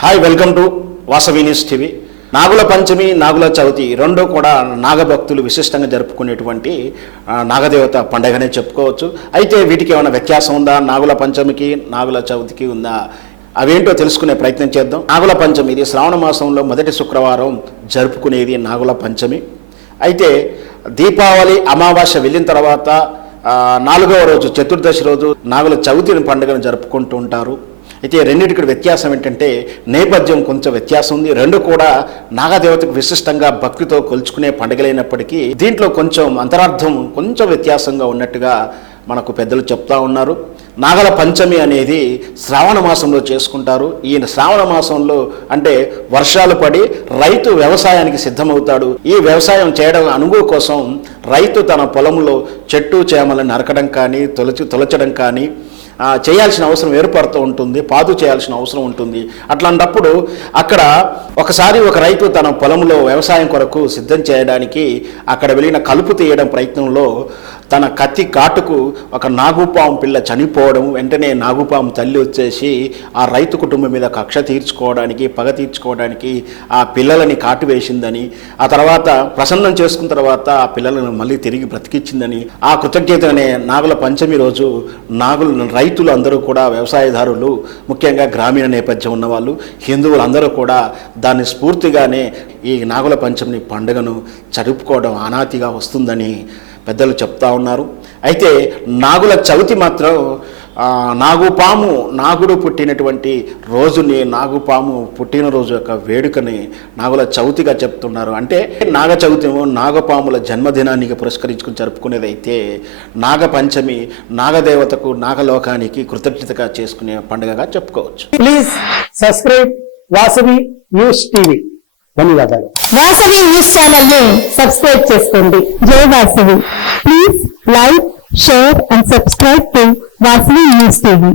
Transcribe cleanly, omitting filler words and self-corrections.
Hi, welcome to Vasavi news TV. Nagula Panchami, Nagula Chavithi రెండు కూడా నాగభక్తులు విశిష్టంగా జరుపుకునేటువంటి నాగదేవత పండుగనే చెప్పుకోవచ్చు. అయితే వీటికి ఏమైనా వ్యత్యాసం ఉందా? నాగుల పంచమికి నాగుల చవితికి ఉందా? అవేంటో తెలుసుకునే ప్రయత్నం చేద్దాం. నాగుల పంచమి ఇది శ్రావణ మాసంలో మొదటి శుక్రవారం జరుపుకునేది నాగుల పంచమి. అయితే దీపావళి అమావాస్య వెళ్ళిన తర్వాత 4వ రోజు చతుర్దశి రోజు నాగుల చవితి పండుగను జరుపుకుంటూ ఉంటారు. అయితే రెండింటికి వ్యత్యాసం ఏంటంటే నేపథ్యం కొంచెం వ్యత్యాసం ఉంది. రెండు కూడా నాగదేవతకు విశిష్టంగా భక్తితో కొలుచుకునే పండుగలైనప్పటికీ దీంట్లో కొంచెం అంతరార్థం కొంచెం వ్యత్యాసంగా ఉన్నట్టుగా మనకు పెద్దలు చెప్తా ఉన్నారు. నాగల పంచమి అనేది శ్రావణ మాసంలో చేసుకుంటారు. ఈ శ్రావణ మాసంలో అంటే వర్షాలు పడి రైతు వ్యవసాయానికి సిద్ధమవుతాడు. ఈ వ్యవసాయం చేయడం అనుగు కోసం రైతు తన పొలంలో చెట్టు చేమలను నరకడం కానీ తొలచడం కానీ చేయాల్సిన అవసరం ఏర్పడుతూ ఉంటుంది. పాదు చేయాల్సిన అవసరం ఉంటుంది. అట్లాంటప్పుడు అక్కడ ఒకసారి ఒక రైతు తన పొలంలో వ్యవసాయం కొరకు సిద్ధం చేయడానికి అక్కడ వెళ్ళిన కలుపు తీయడం ప్రయత్నంలో తన కత్తి కాటుకు ఒక నాగుపాము పిల్ల చనిపోవడం, వెంటనే నాగుపాము తల్లి వచ్చేసి ఆ రైతు కుటుంబం మీద కక్ష తీర్చుకోవడానికి, పగ తీర్చుకోవడానికి ఆ పిల్లలని కాటు వేసిందని, ఆ తర్వాత ప్రసన్నం చేసుకున్న తర్వాత ఆ పిల్లలను మళ్ళీ తిరిగి బ్రతికించిందని, ఆ కృతజ్ఞతనే నాగుల పంచమి రోజు రైతులు అందరూ కూడా, వ్యవసాయదారులు, ముఖ్యంగా గ్రామీణ నేపథ్యం ఉన్నవాళ్ళు, హిందువులు అందరూ కూడా దాన్ని స్ఫూర్తిగానే ఈ నాగుల పంచమి పండుగను జరుపుకోవడం ఆనాతిగా వస్తుందని పెద్దలు చెప్తా ఉన్నారు. అయితే నాగుల చవితి మాత్రం నాగుడు పుట్టినటువంటి రోజుని, నాగుపాము పుట్టినరోజు యొక్క వేడుకని నాగుల చవితిగా చెప్తున్నారు. అంటే నాగ చవితి నాగపాముల జన్మదినానికి పురస్కరించుకుని జరుపుకునేది అయితే నాగపంచమి నాగదేవతకు, నాగలోకానికి కృతజ్ఞతగా చేసుకునే పండుగగా చెప్పుకోవచ్చు. Please subscribe Vasavi news TV. ధన్యవాదాలు. వాసవి న్యూస్ ఛానల్ ని సబ్స్క్రైబ్ చేసుకోండి. జై Vasavi. Please like, share and subscribe to Vasavi News TV.